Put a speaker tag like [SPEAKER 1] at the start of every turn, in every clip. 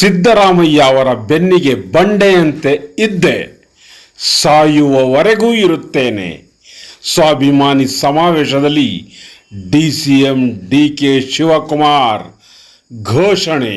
[SPEAKER 1] ಸಿದ್ದರಾಮಯ್ಯ ಅವರ ಬೆನ್ನಿಗೆ ಬಂಡೆಯಂತೆ ಇದ್ದೆ. ಸಾಯುವವರೆಗೂ ಇರುತ್ತೇನೆ. ಸ್ವಾಭಿಮಾನಿ ಸಮಾವೇಶದಲ್ಲಿ D C M D K Shivakumar ಘೋಷಣೆ.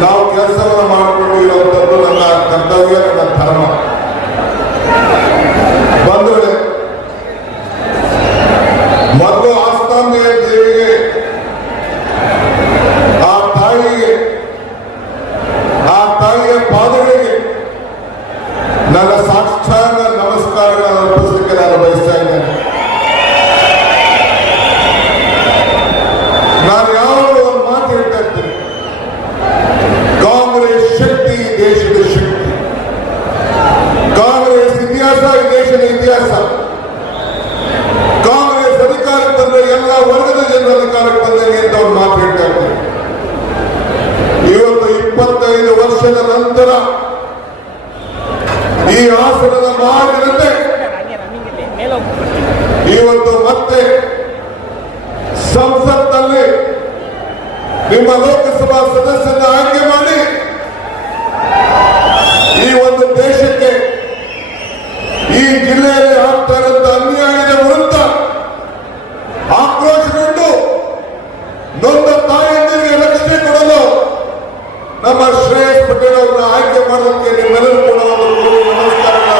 [SPEAKER 2] ನಾವು ಕೆಲಸವನ್ನು ಮಾಡಿಕೊಂಡು ಇರುವಂಥದ್ದು ನನ್ನ ಕರ್ತವ್ಯ ನನ್ನ ಧರ್ಮ ಬಂಧುಗಳೇ ಮೊದಲು ಆಸ್ತಾಂಬೆಯ ದೇವಿಗೆ ಆ ತಾಯಿಗೆ ಆ ತಾಯಿಯ ಪಾದಗಳಿಗೆ ನನ್ನ ಸಾಷ್ಟಾಂಗ ನಮಸ್ಕಾರಗಳನ್ನು ಅರ್ಪಿಸಲಿಕ್ಕೆ ನಾನು ಬಯಸ್ತಾ ಇದ್ದೇನೆ ನಾನು ಯಾವಾಗಲೂ ಒಂದು ಮಾತು ಹೇಳ್ತಾ ಇರ್ತೇನೆ ಕಾಂಗ್ರೆಸ್ ಶಕ್ತಿ ಈ ದೇಶದ ಶಕ್ತಿ ಕಾಂಗ್ರೆಸ್ ಇತಿಹಾಸ ಈ ದೇಶದ ಇತಿಹಾಸ ಕಾಂಗ್ರೆಸ್ ಅಧಿಕಾರಕ್ಕೆ ಬಂದ್ರೆ ಎಲ್ಲ ವರ್ಗದ ಜನರ ಅಧಿಕಾರಕ್ಕೆ ಬಂದಂಗೆ ಅಂತ ಒಂದು ಮಾತು ಹೇಳ್ತಾ ಇರ್ತೇನೆ ಇವತ್ತು ಇಪ್ಪತ್ತೈದು ವರ್ಷದ ನಂತರ ಈ ಹಾಸನದ ಮಹಾಜನತೆ ಇವತ್ತು ಮತ್ತೆ ಸಂಸತ್ನಲ್ಲಿ ನಿಮ್ಮ ಲೋಕಸಭಾ ಸದಸ್ಯರನ್ನ ಆಯ್ಕೆ ಮಾಡಿ ಈ ಒಂದು ದೇಶಕ್ಕೆ ಈ ಜಿಲ್ಲೆಯಲ್ಲಿ ಆಗ್ತಾ ಇರುವಂತ ಅನ್ಯಾಯದ ವಿರುದ್ಧ ಆಕ್ರೋಶಗೊಂಡು ನೊಂದ ತಾಯಂದಿರಿಗೆ ರಕ್ಷಣೆ ಕೊಡಲು ನಮ್ಮ ಶ್ರೇಯಸ್ ಪಟೇಲ್ ಅವರನ್ನ ಆಯ್ಕೆ ಮಾಡೋದಕ್ಕೆ ನಿಮ್ಮೆಲ್ಲರೂ ಕೂಡ ಒಂದು ಕೋಟಿ ನಮಸ್ಕಾರಗಳ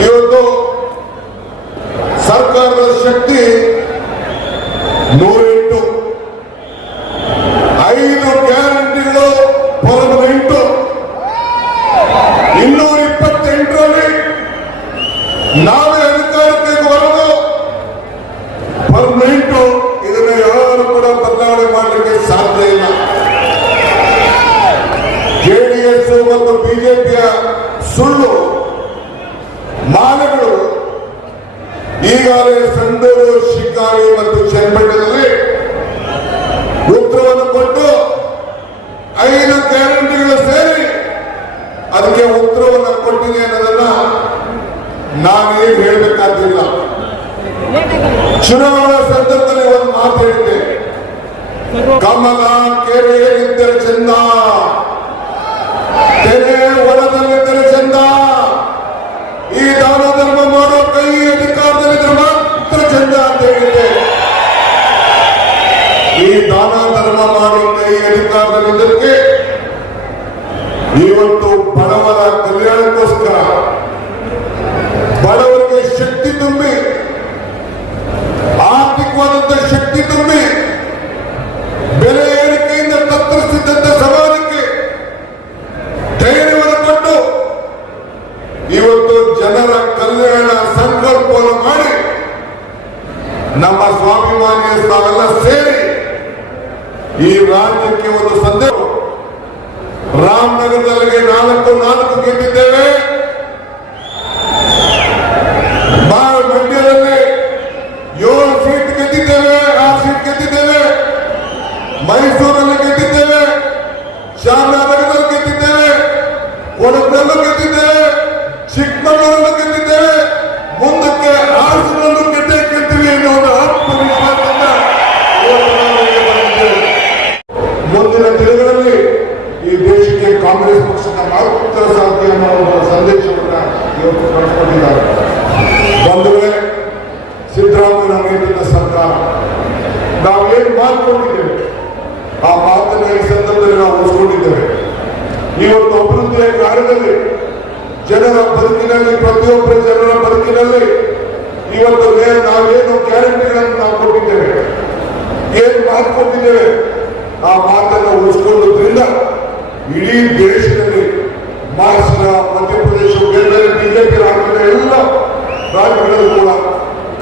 [SPEAKER 2] ಇವತ್ತು ಸರ್ಕಾರದ ಶಕ್ತಿ ನೂರೆಂಟು ಐದು ಗ್ಯಾರಂಟಿಗಳು ಪರ್ಮನೆಂಟು ಇನ್ನೂರ ಇಪ್ಪತ್ತೆಂಟರಲ್ಲಿ ನಾವೇ ಅಧಿಕಾರಕ್ಕೆ ಬರಲು ಪರ್ಮನೆಂಟ್ ಇದನ್ನ ಯಾರು ಕೂಡ ಬದಲಾವಣೆ ಮಾಡಲಿಕ್ಕೆ ಸಾಧ್ಯ ಇಲ್ಲ. ಜೆಡಿಎಸ್ ಮತ್ತು ಬಿಜೆಪಿಯ ಸುಳ್ಳು ಮಾನಗಳು ಈಗಾಗಲೇ ಸಂಡೂರು ಶಿಕಾರಿ ಮತ್ತು ಚನ್ನಪಟ್ಟಣದಲ್ಲಿ ಉತ್ತರವನ್ನು ಕೊಟ್ಟು ಐದು ಗ್ಯಾರಂಟಿಗಳು ಸೇರಿ ಅದಕ್ಕೆ ಉತ್ತರವನ್ನು ಕೊಟ್ಟಿದೆ ಅನ್ನೋದನ್ನ ನಾನೇನು ಹೇಳಬೇಕಾಗಿಲ್ಲ ಚುನಾವಣಾ ಸಂದರ್ಭದಲ್ಲಿ ಒಂದು ಮಾತು ಹೇಳಿದೆ ಕಮಲ ಕೆರೆಯಲ್ಲಿದ್ದರೆ ಚಂದ. ಕೆರೆ ಹೊಲದಲ್ಲಿದ್ದರೆ ಚಂದ. ಈ ದಾನ ಧರ್ಮ ಮಾಡೋ ಕೈ ಅಧಿಕಾರದಲ್ಲಿದ್ದರೆ ಮಾತ್ರ ಚಂದ ಅಂತ ಹೇಳಿದ್ದೆ. ಈ ದಾನ ಧರ್ಮ ಮಾಡೋ ಕೈ ಅಧಿಕಾರದಲ್ಲಿದ್ದಕ್ಕೆ ಇವತ್ತು ಬಡವರ ಕಲ್ಯಾಣಕ್ಕೋಸ್ಕರ ಬಡವರಿಗೆ ಶಕ್ತಿ ತುಂಬಿ ಆರ್ಥಿಕವಾದಂತ ಶಕ್ತಿ ತುಂಬಿ ಬೆಲೆ ಏರಿಕೆಯಿಂದ ತತ್ತರಿಸಿದ್ದಂತ ಸಮಾಜಕ್ಕೆ ಧೈರ್ಯವನ್ನು ಕೊಟ್ಟು ಇವತ್ತು ಜನರ ಕಲ್ಯಾಣ ಸಂಕಲ್ಪವನ್ನು ಮಾಡಿ ನಮ್ಮ ಸ್ವಾಭಿಮಾನಿಯ ತಾವೆಲ್ಲ ಸೇರಿ ಈ ರಾಜ್ಯಕ್ಕೆ ಒಂದು ಸಂದೇಶ. ರಾಮನಗರದಲ್ಲಿ ನಾಲ್ಕು ನಾಲ್ಕು ಗೆದ್ದಿದ್ದೇವೆ ಮೈಸೂರಲ್ಲಿ ಗೆದ್ದಿದ್ದೇವೆ ಚಾಮರಾಜನಗರದಲ್ಲಿ ಗೆದ್ದಿದ್ದೇವೆ ಕೊಡಗಿನಲ್ಲಿ ಗೆದ್ದಿದ್ದೇವೆ ಚಿಕ್ಕಮಗಳೂರಲ್ಲೂ ಗೆದ್ದಿದ್ದೇವೆ. ಮುಂದಕ್ಕೆ ಹಾಸನಲ್ಲೂ ಗೆದ್ದೇ ಗೆದ್ದಿವಿ ಅನ್ನೋ ಆತ್ಮವಿಶ್ವಾಸದಿಂದ ಮುಂದಿನ ದಿನಗಳಲ್ಲಿ ಈ ದೇಶಕ್ಕೆ ಕಾಂಗ್ರೆಸ್ ಪಕ್ಷದ ಮಾತ್ರ ಸಾಧ್ಯ ಒಂದು ಸಂದೇಶವನ್ನು ಇವತ್ತು ಕಳಿಸ್ಕೊಟ್ಟಿದ್ದಾರೆ ಬಂಧುಗಳೇ ಸಿದ್ದರಾಮಯ್ಯ ನೇತೃತ್ವದ ಸರ್ಕಾರ ನಾವು ಏನು ಮಾತುಕೊಂಡಿದ್ದೇವೆ ಆ ಮಾತನ್ನ ಈ ಸಂದರ್ಭದಲ್ಲಿ ನಾವು ಉಳಿಸ್ಕೊಂಡಿದ್ದೇವೆ ಇವತ್ತು ಅಭಿವೃದ್ಧಿಯ ಜನರ ಬದುಕಿನಲ್ಲಿ ಪ್ರತಿಯೊಬ್ಬರ ಜನರ ಬದುಕಿನಲ್ಲಿ ಇವತ್ತು ನಾವೇನು ಗ್ಯಾರಂಟಿಗಳನ್ನು ನಾವು ಕೊಟ್ಟಿದ್ದೇವೆ? ಏನು ಮಾತು ಕೊಟ್ಟಿದ್ದೇವೆ? ಆ ಮಾತನ್ನು ಉಳಿಸ್ಕೊಳ್ಳೋದ್ರಿಂದ ಇಡೀ ದೇಶದಲ್ಲಿ ಮಹಾರಾಷ್ಟ್ರ, ಮಧ್ಯಪ್ರದೇಶ, ಬೇರೆ ಬಿಜೆಪಿ ರಾಜ್ಯದ ಎಲ್ಲ ರಾಜ್ಯಗಳಲ್ಲೂ ಕೂಡ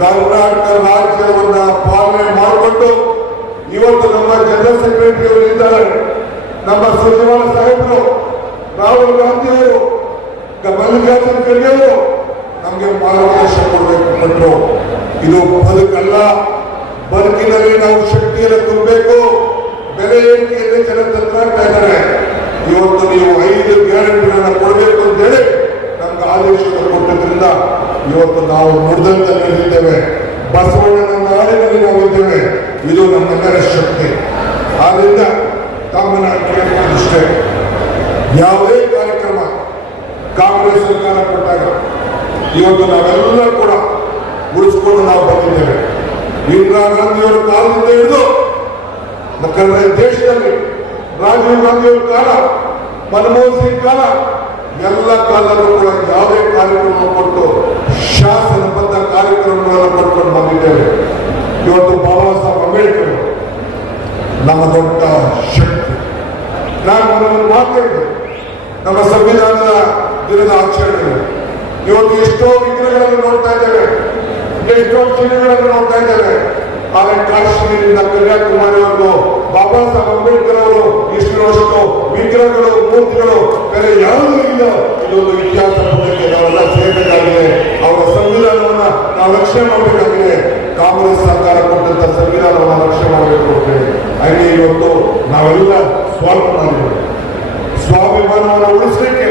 [SPEAKER 2] ಕರ್ನಾಟಕ ರಾಜ್ಯವನ್ನ ಪಾಲನೆ ಮಾಡಿಕೊಂಡು ಇವತ್ತು ನಮ್ಮ ಜನರಲ್ ಸೆಕ್ರೆಟರಿ ಅವರು ಇದ್ದಾರೆ. ನಮ್ಮ ಸುಜವಾಳ ಸಾಹೇಬರು ರಾಹುಲ್ ಗಾಂಧಿ ಅವರು ಮಲ್ಲಿಕಾರ್ಜುನ ಖರ್ಗೆ ಅವರು ನಮಗೆ ಮಾರ್ಗದರ್ಶನ ಕೊಡಬೇಕು ಕೊಟ್ಟರು ಇದು ಬದುಕಲ್ಲ. ಬದುಕಿನಲ್ಲಿ ನಾವು ಶಕ್ತಿಯನ್ನು ತುಂಬಬೇಕು ಬೆಲೆ ಏರಿಕೆಯಲ್ಲಿ ಜನ ತಂತ್ರಾಗ್ತಾ ಇದ್ದಾರೆ. ಇವತ್ತು ನೀವು ಐದು ಗ್ಯಾರಂಟಿಗಳನ್ನು ಕೊಡಬೇಕು ಅಂತೇಳಿ ನಮ್ಗೆ ಆದೇಶವನ್ನು ಕೊಟ್ಟದ್ರಿಂದ ಇವತ್ತು ನಾವು ನುಡಿದಂತೆ ನಿಲ್ಲಿದ್ದೇವೆ ಬಸವಣ್ಣನ ನಾಡಿನಲ್ಲಿ ನಾವು ಇದ್ದೇವೆ. ಇದು ನಮ್ಮೆಲ್ಲರ ಶಕ್ತಿ. ಆದ್ರಿಂದ ತಮ್ಮನ್ನ ಕೇಳಿಕೊಂಡಷ್ಟೇ ಯಾವುದೇ ಕಾರ್ಯಕ್ರಮ ಕಾಂಗ್ರೆಸ್ ಸರ್ಕಾರ ಕೊಟ್ಟಾಗ ಇವತ್ತು ನಾವೆಲ್ಲ ಕೂಡ ಉಳಿಸ್ಕೊಂಡು ನಾವು ಬಂದಿದ್ದೇವೆ. ಇಂದಿರಾ ಗಾಂಧಿಯವರ ಕಾಲದಿಂದ ಹಿಡಿದು ಮಕ್ಕಳ, ದೇಶದಲ್ಲಿ ರಾಜೀವ್ ಗಾಂಧಿಯವರ ಕಾಲ, ಮನಮೋಹನ್ ಸಿಂಗ್ ಕಾಲ, ಎಲ್ಲ ಕಾಲದಲ್ಲೂ ಕೂಡ ಯಾವುದೇ ಕಾರ್ಯಕ್ರಮ ಕೊಟ್ಟು ಶಾಸನಬದ್ಧ ಕಾರ್ಯಕ್ರಮಗಳನ್ನು ಕೊಟ್ಕೊಂಡು ಬಂದಿದ್ದೇವೆ. ಇವತ್ತು ಬಾಬಾ ಸಾಹೇಬ್ ಅಂಬೇಡ್ಕರ್ ನಮ್ಮ ದೊಡ್ಡ ಶಕ್ತಿ. ನಾನು ಒಂದು ಮಾತು ನಮ್ಮ ಸಂವಿಧಾನದ ದಿನದ ಆಚರಣೆ ಇವತ್ತು ಎಷ್ಟೋ ವಿಗ್ರಹಗಳನ್ನು ನೋಡ್ತಾ ಇದ್ದೇವೆ. ಎಷ್ಟೋ ಚಿಹ್ನೆಗಳನ್ನು ನೋಡ್ತಾ ಇದ್ದೇವೆ. ಆದರೆ ಕಾಶ್ಮೀರದಿಂದ ಕನ್ಯಾಕುಮಾರಿವರೆಗೂ ಬಾಬಾ ಸಾಹೇಬ್ ಅಂಬೇಡ್ಕರ್ ಅವರು ಇಷ್ಟಿರುವಷ್ಟು ವಿಗ್ರಹಗಳು, ಮೂರ್ತಿಗಳು, ಬೇರೆ ಯಾವುದೂ ಇಲ್ಲ. ಇದೊಂದು ಇತಿಹಾಸ ಪುಟಕ್ಕೆ ನಾವೆಲ್ಲ ಸೇರಬೇಕಾಗಿದೆ. ಅವರ ಸಂವಿಧಾನವನ್ನ ನಾವು ರಕ್ಷಣೆ ಮಾಡಬೇಕಾಗಿದೆ. ಕಾಂಗ್ರೆಸ್ ಸರ್ಕಾರ ಕೊಟ್ಟಂತ ಸಂವಿಧಾನವನ್ನು ರಕ್ಷಣೆ ಮಾಡಬೇಕು ಅಂತ ಹೇಳಿ. ಇವತ್ತು ನಾವೆಲ್ಲ ಸ್ವಾರ್ಥ ಮಾಡಿದ್ದೇವೆ ಸ್ವಾಭಿಮಾನವನ್ನು ಉಳಿಸಲಿಕ್ಕೆ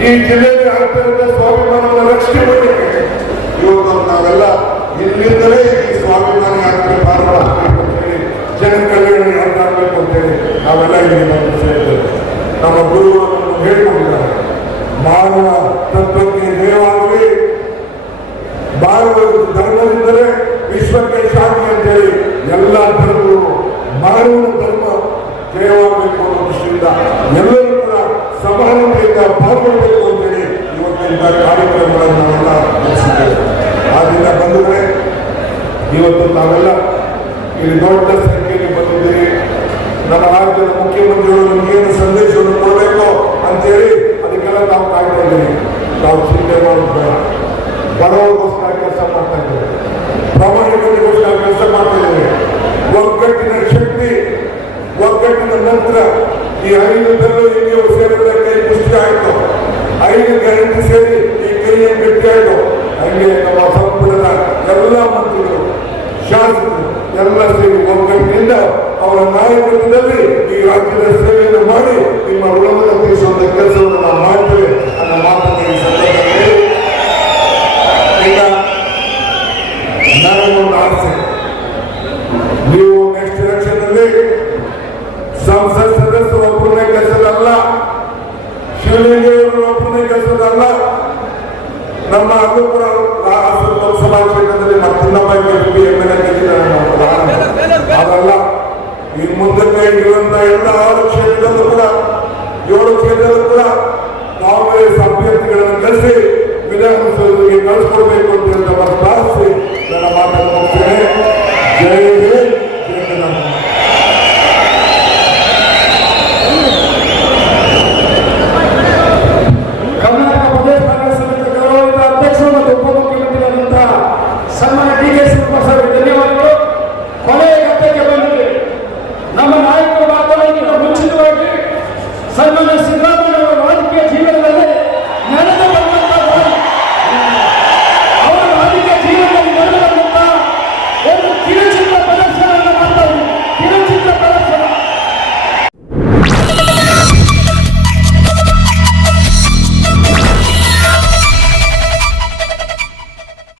[SPEAKER 2] ಈ ಜಿಲ್ಲೆಯಲ್ಲಿ ಆಗ್ತಿರುವಂತ ಸ್ವಾಭಿಮಾನವನ್ನು ರಕ್ಷಣೆ ಮಾಡಲಿಕ್ಕೆ ಇವತ್ತು ನಾವೆಲ್ಲ ಇಲ್ಲಿಂದಲೇ ಈ ಸ್ವಾಭಿಮಾನ ಯಾತ್ರೆ ಪ್ರಾರಂಭ ಜನ ಕಲ್ಯಾಣ ಯಾರಾಗಬೇಕು ಅಂತೇಳಿ ನಾವೆಲ್ಲ ಇಲ್ಲಿ ಬಂದು ಸೇರಿದ್ದೇವೆ. ನಮ್ಮ ಗುರುಗಳನ್ನು ಹೇಳಿಕೊಂಡಿದ್ದಾರೆ. ಮಾನವ ತತ್ವಕ್ಕೆ ದೇವಾಗಲಿ ಮಾನವ ಧರ್ಮದಿಂದಲೇ ವಿಶ್ವಕ್ಕೆ ಶಾಂತಿ ಅಂತೇಳಿ ಎಲ್ಲ ಧರ್ಮಗಳು ಮಾನವ ಧರ್ಮ ಅನ್ನೋ ದೃಷ್ಟಿಯಿಂದ ಎಲ್ಲರೂ ಇವತ್ತಿನ ಕಾರ್ಯಕ್ರಮಗಳನ್ನು ನಾವೆಲ್ಲ ನಡೆಸಿದ್ದೇವೆ ಆದ್ದರಿಂದ ಬಂಧುಗಳೇ, ಇವತ್ತು ತಾವೆಲ್ಲ ಇಲ್ಲಿ ದೊಡ್ಡ ಸಂಖ್ಯೆಯಲ್ಲಿ ಬಂದಿದ್ದೀರಿ. ನಮ್ಮ ರಾಜ್ಯದ ಮುಖ್ಯಮಂತ್ರಿಗಳು ನಿಮಗೇನು ಸಂದೇಶವನ್ನು ಕೊಡಬೇಕು ಅಂತೇಳಿ ಅದಕ್ಕೆಲ್ಲ ನಾವು ಕಾಯ್ತಾ ಇದ್ದೀವಿ ನಾವು ಚಿಂತೆ ಮಾಡೋದು ಬೇಡ ಬಡವರಿಗೋಸ್ಕರ ಕೆಲಸ ಮಾಡ್ತಾ ಇದ್ದೇವೆ ಪ್ರಾಮಾಣಿಕತೆಗೋಸ್ಕರ ಕೆಲಸ ಮಾಡ್ತಾ ಇದ್ದೇವೆ ಒಗ್ಗಟ್ಟಿನ ಶಕ್ತಿ ಒಗ್ಗಟ್ಟಿನ ನಂತರ ಈ ಐದು ಬೆರಳು ಇಂಡಿಯೋ ಸೇರಿದ ಕೈ ಪುಷ್ಟಿ ಆಯಿತು ಐದು ಗ್ಯಾರಂಟಿ ಸೇರಿ ಈ ಕೈಯ ಗಟ್ಟಿ ಆಯಿತು ಹಂಗೆ ನಮ್ಮ ಸಂಪುಟದ ಎಲ್ಲ ಮಂತ್ರಿಗಳು ಶಾಸಕರು ಎಲ್ಲ ಸೇರಿ ಒಗ್ಗಟ್ಟಿನಿಂದ ಅವರ ಈ ರಾಜ್ಯದ ಸೇವೆಯನ್ನು ಮಾಡಿ ನಿಮ್ಮ ಋಣವನ್ನು ತೀರಿಸುವಂತ ಕೆಲಸವನ್ನು ನಾವು ಮಾಡ್ತೇವೆ ಅನ್ನೋ ಮಾತನ್ನು ಈ ಸಂದರ್ಭದಲ್ಲಿ ನನಗೊಂದು ಆಸೆ ನೀವು ನೆಕ್ಸ್ಟ್ ಎಲೆಕ್ಷನ್ ಅಲ್ಲಿ ಸಂಸತ್ ಸದಸ್ಯರು ಒಬ್ಬರನ್ನೇ ಕೆಲಸದಲ್ಲ ಶಿವಲಿಂಗೇವರು ಒಬ್ಬರನ್ನೇ ಕೆಲಸದಲ್ಲ ನಮ್ಮ ಅನುಪುರ ಲೋಕಸಭಾ ಕ್ಷೇತ್ರದಲ್ಲಿ ಮತ್ತಿನ್ನೊಬ್ಬ ಎಂ ಎಲ್ ಎ ಈ ಮುಂದಕ್ಕೆ ಇರುವಂತ ಎಲ್ಲ ಆರು ಕ್ಷೇತ್ರದಲ್ಲೂ ಕೂಡ, ಏಳು ಕ್ಷೇತ್ರದಲ್ಲೂ ಕೂಡ ಕಾಂಗ್ರೆಸ್ ಅಭ್ಯರ್ಥಿಗಳನ್ನು ಕಳಿಸಿ ವಿಧಾನಸೌಧಕ್ಕೆ ಕಳಿಸ್ಕೊಡ್ಬೇಕು ಅಂತ ಹೇಳಿ ನನ್ನ ಮಾತನ್ನು ಜಯ